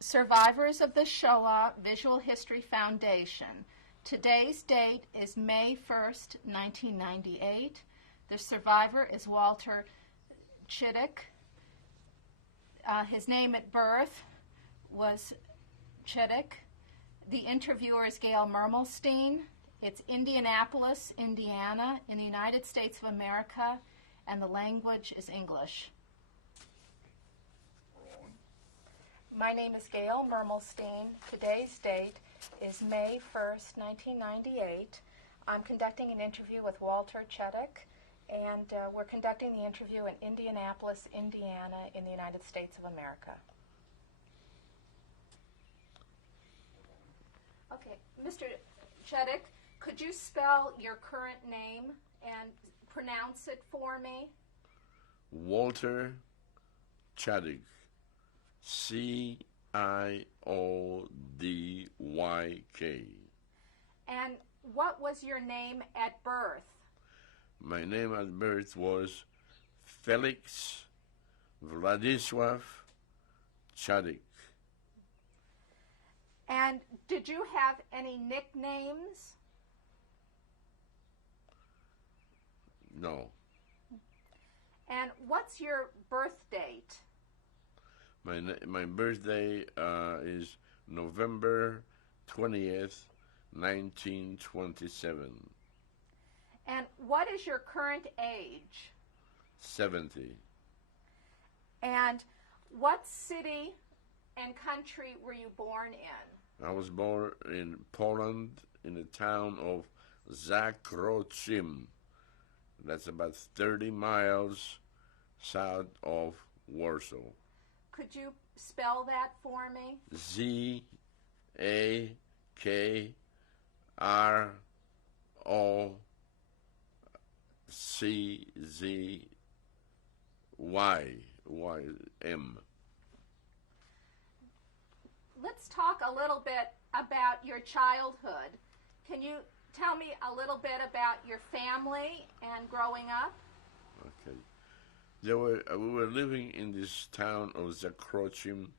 Survivors of the Shoah Visual History Foundation. Today's date is May 1st, 1998. The survivor is Walter Ciodyk. His name at birth was Ciodyk. The interviewer is Gail Mermelstein. It's Indianapolis, Indiana, in the United States of America, and the language is English. My name is Gail Mermelstein. Today's date is May 1st, 1998. I'm conducting an interview with Walter Ciodyk, and we're conducting the interview in Indianapolis, Indiana, in the United States of America. Okay, Mr. Ciodyk, could you spell your current name and pronounce it for me? Walter Ciodyk. Ciodyk. And what was your name at birth? My name at birth was Felix Vladislav Ciodyk. And did you have any nicknames? No. And what's your birth date? My birthday is November 20th, 1927. And what is your current age? 70. And what city and country were you born in? I was born in Poland, in the town of Zakroczym. That's about 30 miles south of Warsaw. Could you spell that for me? Zakrocy. Let's talk a little bit about your childhood. Can you tell me a little bit about your family and growing up? Okay. We were living in this town of Zakroczym.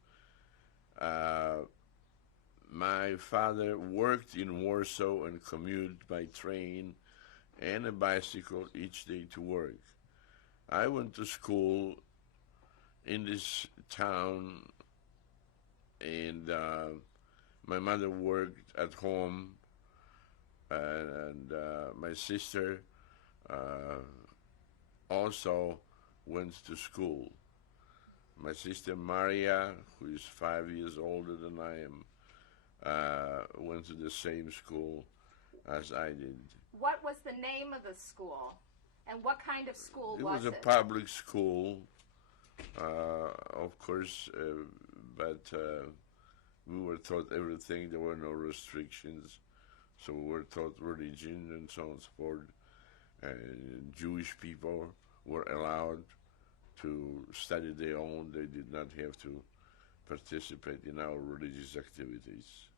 My father worked in Warsaw and commuted by train and a bicycle each day to work. I went to school in this town, and my mother worked at home, and my sister also went to school. My sister Maria, who is 5 years older than I am, went to the same school as I did. What was the name of the school? And what kind of school was it? It was a public school, of course, but we were taught everything. There were no restrictions. So we were taught religion and so on and so forth. Jewish people were allowed to study their own. They did not have to participate in our religious activities.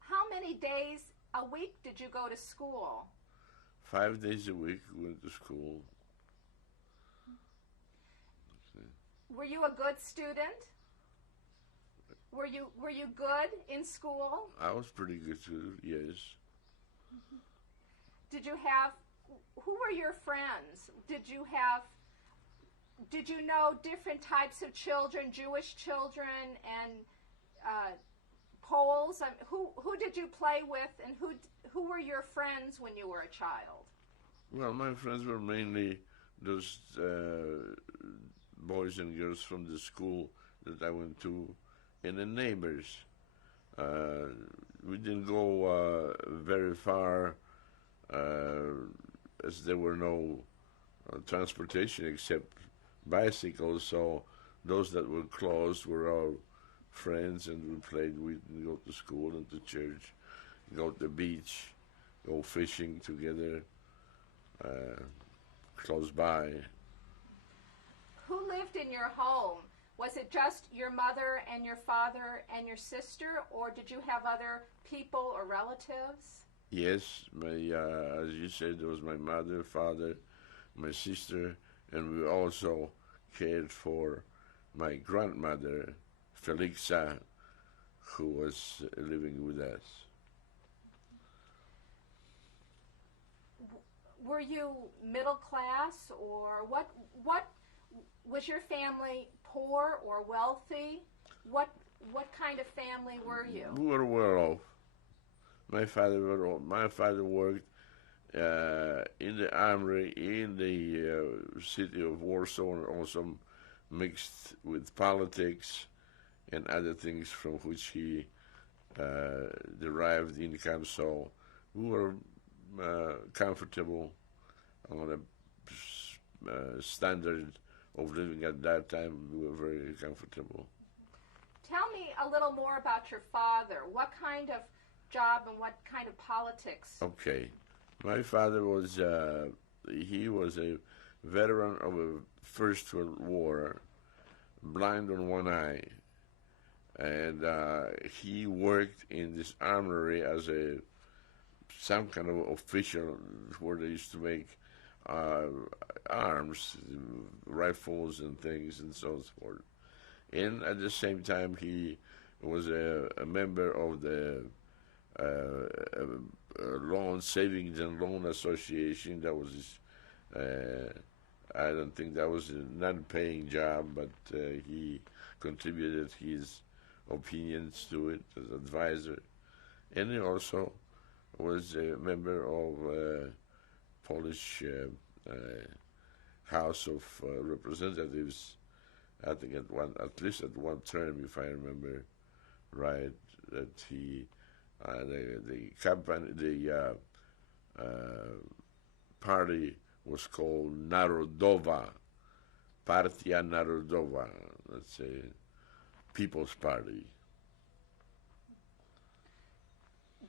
How many days a week did you go to school? 5 days a week we went to school. Okay. Were you a good student? Were you good in school? I was pretty good too, yes. Did you have, who were your friends? Did you know different types of children, Jewish children and Poles? Who did you play with, and who were your friends when you were a child? Well, my friends were mainly those boys and girls from the school that I went to, and the neighbors. We didn't go very far, as there were no transportation except bicycles, so those that were close were all friends, and we played with and go to school and to church, go to the beach, go fishing together close by. Who lived in your home? Was it just your mother and your father and your sister, or did you have other people or relatives? Yes, as you said, there was my mother, father, my sister, and we also cared for my grandmother, Felixa who was living with us. Were you middle class, or what was your family, poor or wealthy? What kind of family were you? We were well off. My father worked in the armory in the city of Warsaw, and also mixed with politics and other things from which he derived income. So we were comfortable on a standard of living at that time. We were very comfortable. Tell me a little more about your father. What kind of job and what kind of politics? Okay. My father was, he was a veteran of the First World War, blind on one eye. And he worked in this armory as some kind of official where they used to make arms, rifles and things and so forth. And at the same time, he was a member of the Loan Savings and Loan Association. That was his, I don't think that was a non-paying job, but he contributed his opinions to it as advisor. And he also was a member of Polish House of Representatives. I think at least at one term, if I remember right, that he the company, the party was called Narodowa, Partia Narodowa. That's a People's Party.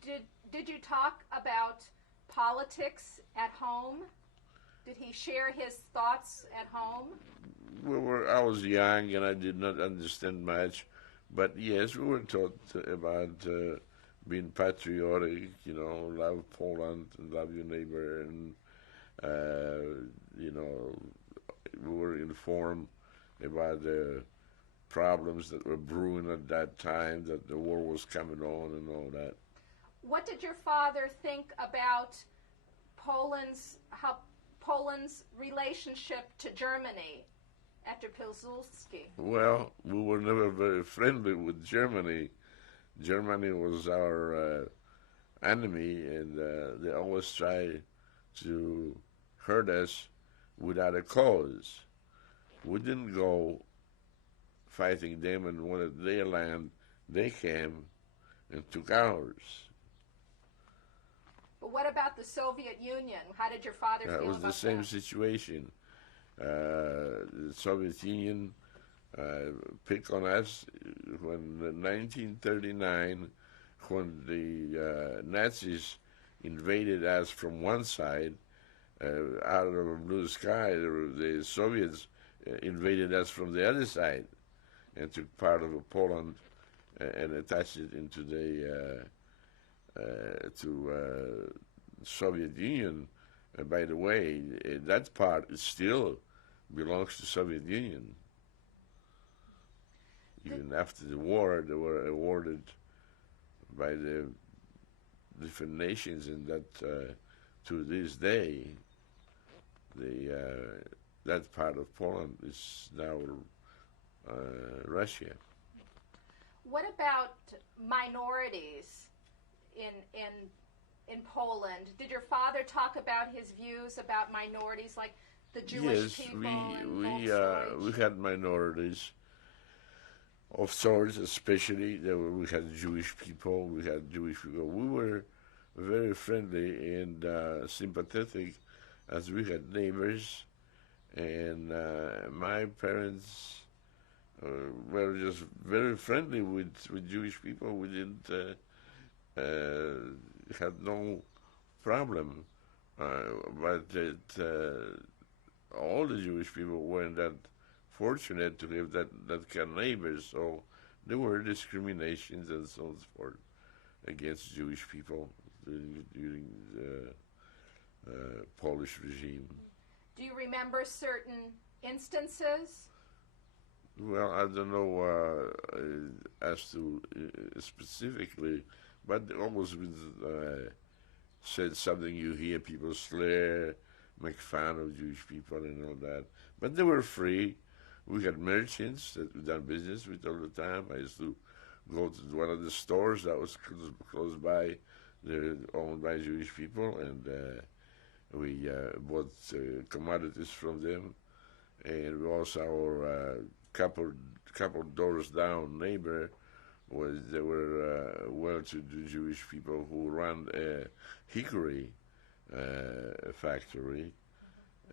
Did you talk about politics at home? Did he share his thoughts at home? I was young and I did not understand much, but yes, we were taught about being patriotic, love Poland and love your neighbor, and we were informed about the problems that were brewing at that time, that the war was coming on and all that. What did your father think about Poland's relationship to Germany after Pilsudski? Well, we were never very friendly with Germany. Germany was our enemy, and they always tried to hurt us without a cause. We didn't go fighting them and wanted their land. They came and took ours. But what about the Soviet Union? How did your father feel about that? It was the same situation. The Soviet Union picked on us when in 1939, when the Nazis invaded us from one side, out of a blue sky, the Soviets invaded us from the other side and took part of Poland and attached it into the Soviet Union. By the way, that part still belongs to Soviet Union. Even after the war, they were awarded by the different nations, and that to this day, that part of Poland is now Russia. What about minorities in Poland? Did your father talk about his views about minorities, like the Jewish people? Yes, we had minorities of sorts, especially we had Jewish people. We were very friendly and sympathetic, as we had neighbors, and my parents were just very friendly with Jewish people. We didn't had no problem, but all the Jewish people weren't that fortunate to have that kind of neighbors, so there were discriminations and so forth against Jewish people during the Polish regime. Do you remember certain instances? Well, I don't know as to specifically, but almost with said something you hear people slur, make fun of Jewish people and all that. But they were free. We had merchants that we done business with all the time. I used to go to one of the stores that was close by. They're owned by Jewish people, and we bought commodities from them. And we also our couple doors down neighbor was they were well-to-do Jewish people who ran a hickory factory,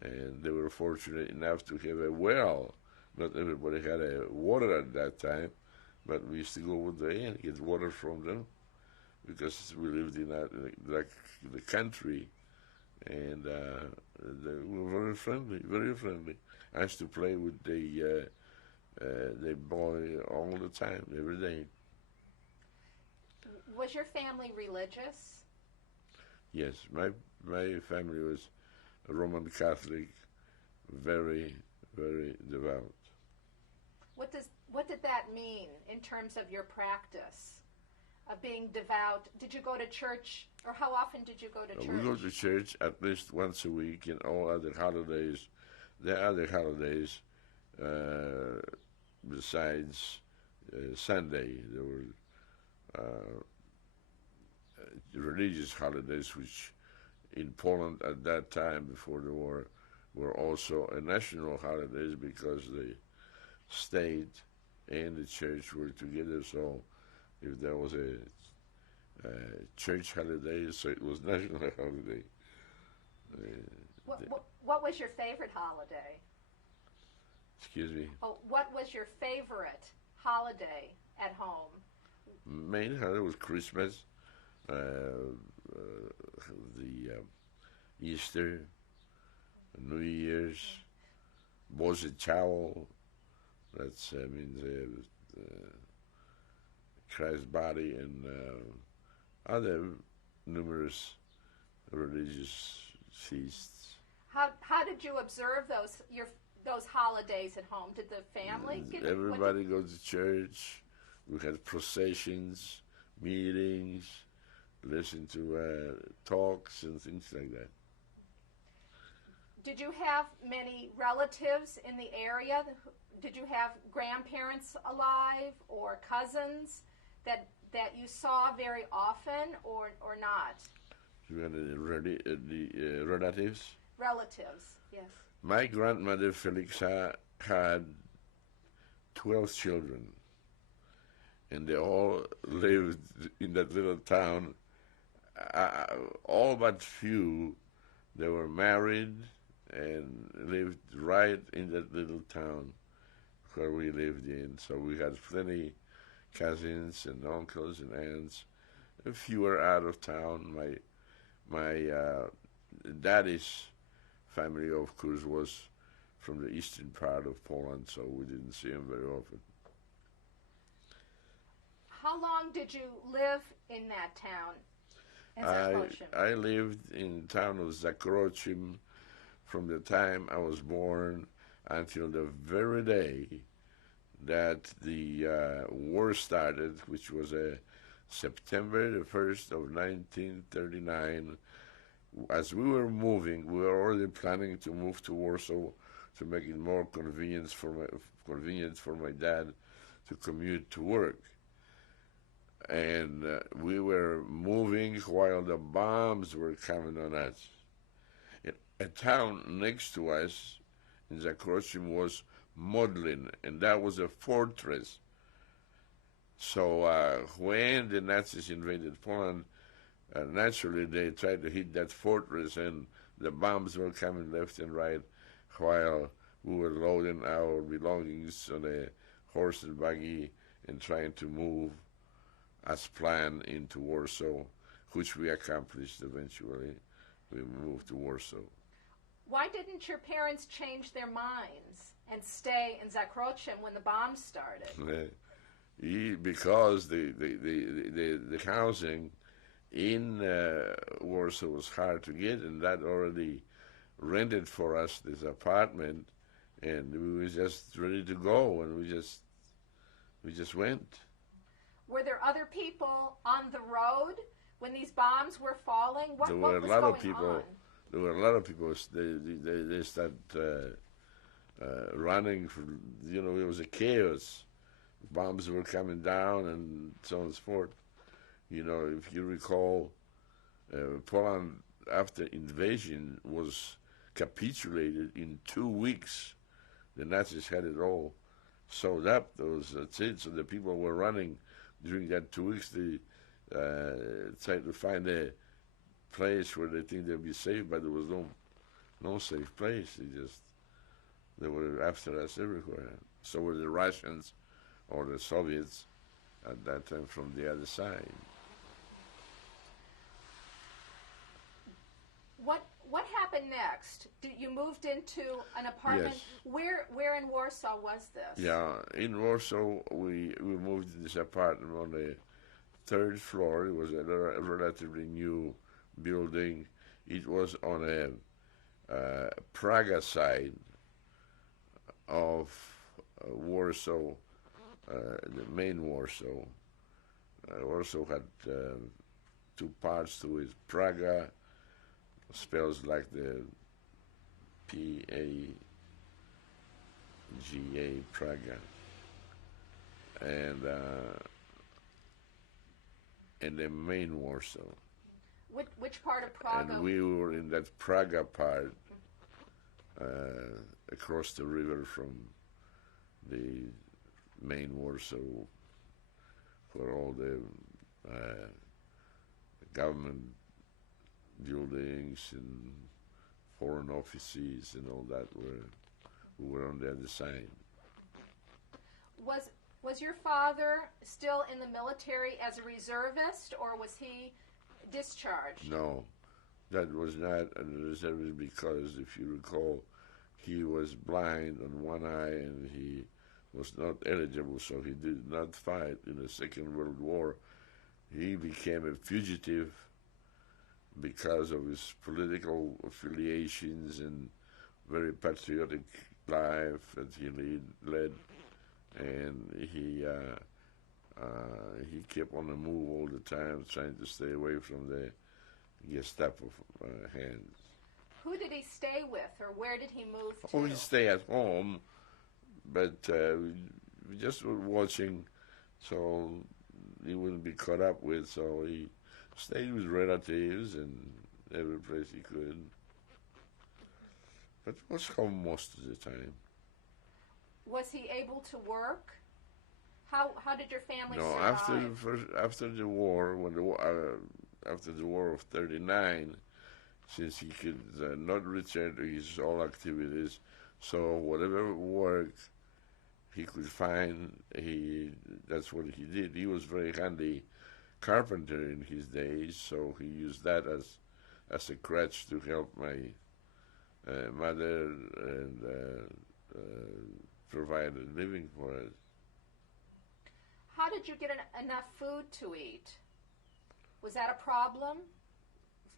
and they were fortunate enough to have a well. Not everybody had a water at that time, but we used to go over there and get water from them because we lived in like the country, and they were very friendly, very friendly. I used to play with the boy all the time, every day. Was your family religious? Yes, my family was Roman Catholic, very, very devout. What did that mean in terms of your practice of being devout? Did you go to church, or how often did you go to church? We go to church at least once a week, and all other holidays. There are other holidays besides Sunday. There were religious holidays, which in Poland at that time, before the war, were also a national holidays because the state and the church were together. So if there was a church holiday, so it was national holiday. What was your favorite holiday? Excuse me? Oh, what was your favorite holiday at home? Main holiday was Christmas, the Easter, New Year's, Boże Ciało. That's means Christ's body, and other numerous religious feasts. How did you observe those holidays at home? Did the family Everybody go to church. We had processions, meetings, listen to talks and things like that. Did you have many relatives in the area? Did you have grandparents alive or cousins that you saw very often, or not? You had the relatives? Relatives, yes. My grandmother Felixa had 12 children, and they all lived in that little town. All but few, they were married and lived right in that little town where we lived in. So we had plenty cousins and uncles and aunts. A few were out of town. My daddy's family, of course, was from the eastern part of Poland, so we didn't see him very often. How long did you live in that town? I lived in the town of Zakroczym from the time I was born until the very day that the war started, which was September the 1st of 1939. As we were moving, we were already planning to move to Warsaw to make it more convenient for my dad to commute to work. And we were moving while the bombs were coming on us. A town next to us in Zakroczym was Modlin, and that was a fortress. So when the Nazis invaded Poland, naturally they tried to hit that fortress, and the bombs were coming left and right while we were loading our belongings on a horse and buggy and trying to move as planned into Warsaw, which we accomplished eventually. We moved to Warsaw. Why didn't your parents change their minds and stay in Zakroczym when the bombs started? Because the housing in Warsaw was hard to get, and that already rented for us this apartment, and we were just ready to go, and we just went. Were there other people on the road when these bombs were falling? There What were a was lot going of people. on? There were a lot of people. They started running. It was a chaos. Bombs were coming down, and so on and so forth. If you recall, Poland after invasion was capitulated in 2 weeks. The Nazis had it all sewed up. That's it. So the people were running during that 2 weeks. They tried to find a place where they think they'll be safe, but there was no safe place. They were after us everywhere. So were the Russians or the Soviets at that time from the other side. What happened next? You moved into an apartment. Yes. Where in Warsaw was this? Yeah, in Warsaw, we moved to this apartment on the third floor. It was a relatively new building. It was on a Praga side of Warsaw, the main Warsaw. Warsaw had two parts to it. Praga spells like the P-A-G-A, Praga, and the main Warsaw. Which part of Praga? And we were in that Praga part, across the river from the main Warsaw, where all the government buildings and foreign offices and all that were on the other side. Was your father still in the military as a reservist, or was he discharged? No, that was not a reservist because, if you recall, he was blind on one eye and he was not eligible, so he did not fight in the Second World War. He became a fugitive because of his political affiliations and very patriotic life that he led, and he kept on the move all the time, trying to stay away from the Gestapo hands. Who did he stay with, or where did he move to? Oh, he stayed at home, but we just were watching, so he wouldn't be caught up with, so he stayed with relatives and every place he could. But was home most of the time. Was he able to work? How did your family No, survive? after the war, after the war of '39, since he could not return to his old activities, so whatever work he could find, that's what he did. He was very handy carpenter in his days, so he used that as a crutch to help my mother and provide a living for us. How did you get enough food to eat? Was that a problem,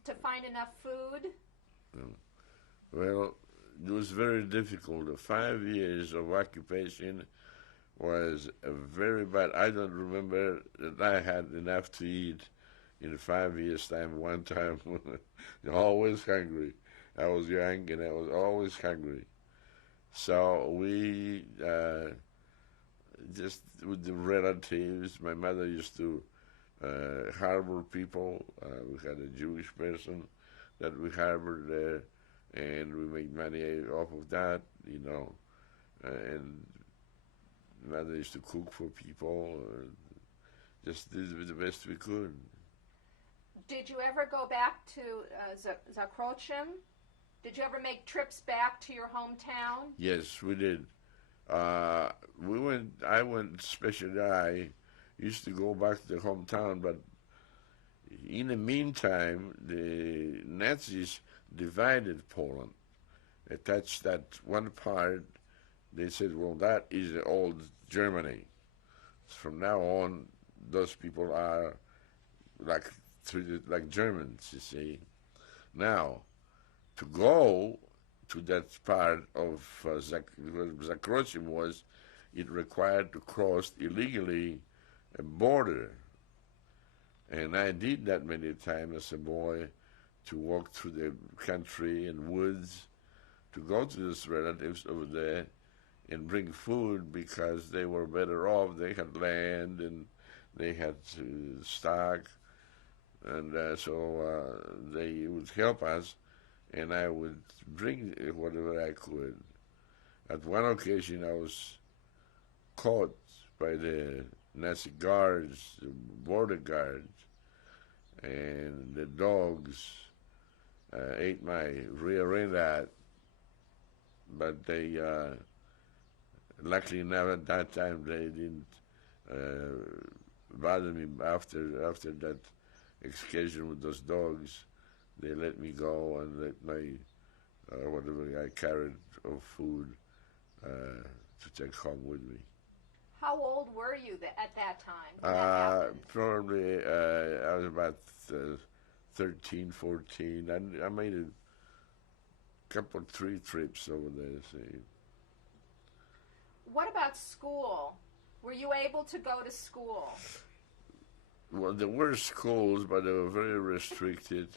to find enough food? Well, it was very difficult. The 5 years of occupation was very bad. I don't remember that I had enough to eat in 5 years' time. One time, always hungry. I was young and I was always hungry. So we just with the relatives, my mother used to harbor people. We had a Jewish person that we harbored there, and we made money off of that, and mother used to cook for people, just did the best we could. Did you ever go back to Zakroczym? Did you ever make trips back to your hometown? Yes, we did. We went. I went, especially I used to go back to the hometown, but in the meantime, the Nazis divided Poland. They touched that one part. They said, well, that is the old Germany. From now on, those people are treated like Germans, you see. Now, to go to that part of Zakrochim was it required to cross illegally a border. And I did that many times as a boy, to walk through the country and woods, to go to these relatives over there and bring food because they were better off. They had land and they had stock, and so they would help us, and I would bring whatever I could. At one occasion, I was caught by the Nazi guards, the border guards, and the dogs ate my rear end out, but they, luckily enough at that time, they didn't bother me after that excursion with those dogs. They let me go and let my, whatever I carried of food to take home with me. How old were you at that time when that happened? Probably I was about 13, 14. I made a couple, 3 trips over there. See. What about school? Were you able to go to school? Well, there were schools, but they were very restricted,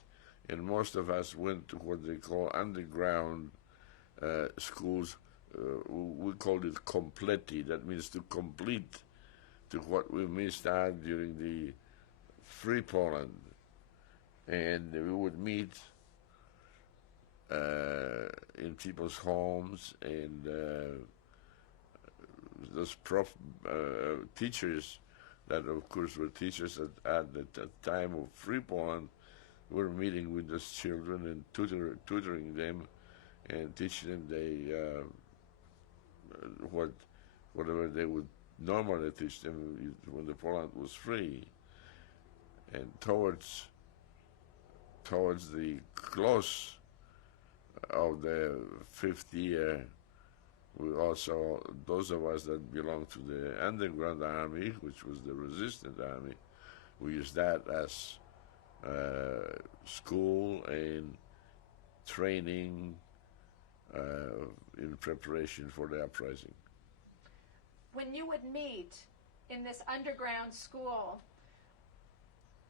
and most of us went to what they call underground schools. We called it completi. That means to complete to what we missed out during the Free Poland. And we would meet in people's homes, and those teachers that, of course, were teachers at the time of Free Poland were meeting with those children and tutoring them and teaching them whatever they would normally teach them when the Poland was free. And towards the close of the 5th year, we also, those of us that belonged to the underground army, which was the resistant army, we used that as school and training in preparation for the uprising. When you would meet in this underground school,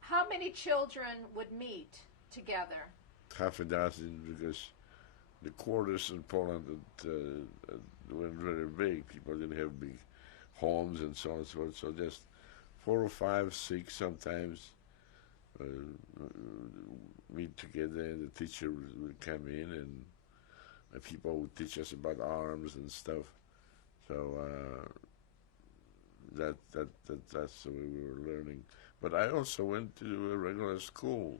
how many children would meet together? Half a dozen, because the quarters in Poland weren't very big. People didn't have big homes and so on and so forth. So just 4 or 5, 6 sometimes meet together, and the teacher would come in, and people would teach us about arms and stuff. So that's the way we were learning. But I also went to a regular school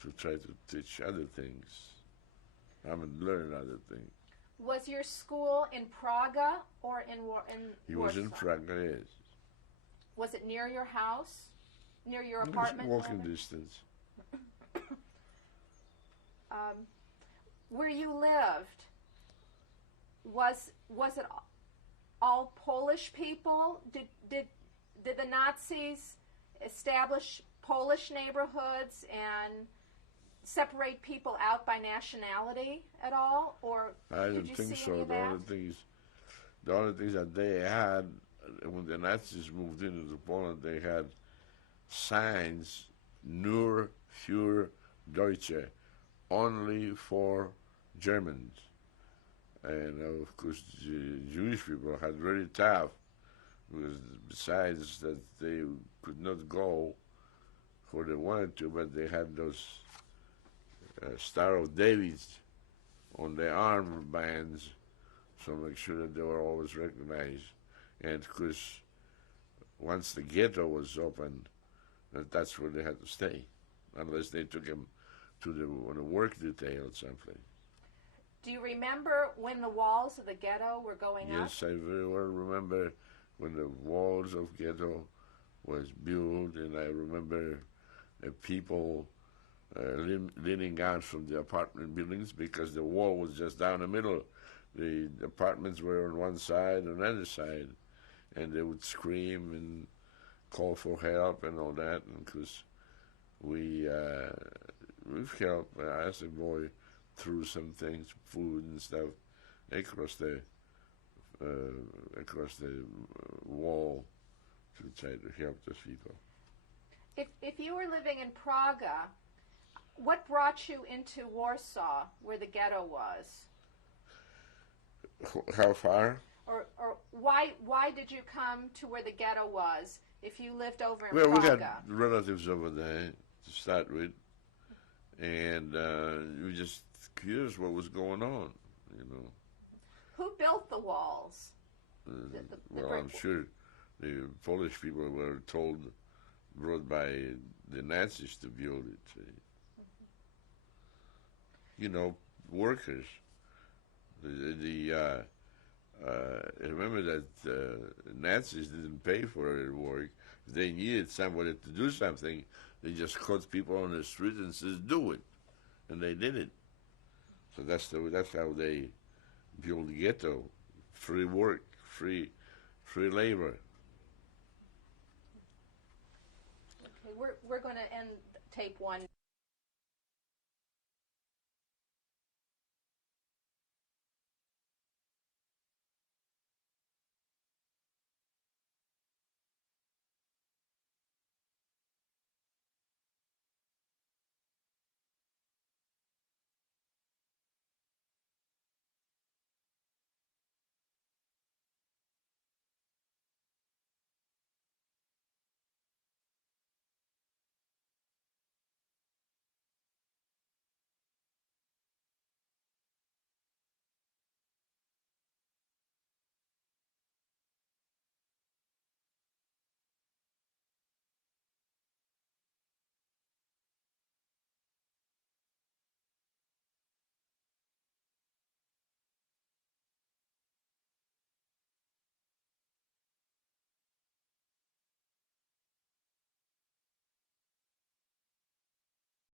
to try to teach other things. I mean, learn other things. Was your school in Praga or in Warsaw? He was in Praga, yes. Was it near your house? Near your apartment? Walking distance. Where you lived, was it all Polish people? Did the Nazis establish Polish neighborhoods and separate people out by nationality at all, or I did don't you think see so. any of The that? only things that they had when the Nazis moved into Poland, they had signs, nur für Deutsche, only for Germans. And of course, the Jewish people had very tough, because besides that they could not go where they wanted to, but they had those Star of Davids on their armbands, so make sure that they were always recognized. And of course, once the ghetto was open, that's where they had to stay, unless they took them to on a work detail or something. Do you remember when the walls of the ghetto were going up? Yes, I very well remember when the walls of ghetto was built, and I remember people leaning out from the apartment buildings, because the wall was just down the middle. The apartments were on one side, on the other side, and they would scream and call for help and all that. And because we've helped, as a boy, threw some things, food and stuff, across the wall to try to help those people. If you were living in Praga, what brought you into Warsaw, where the ghetto was? How far? Or why did you come to where the ghetto was if you lived over in Well, we Praga? had relatives over there to start with, and we were just curious what was going on, you know. Who built the walls? Well, I'm sure the Polish people were brought by the Nazis to build it. You know, workers. Remember that Nazis didn't pay for their work. If they needed somebody to do something, they just caught people on the street and said, "Do it," and they did it. So that's how they built the ghetto: free work, free labor. Okay, we're going to end tape 1.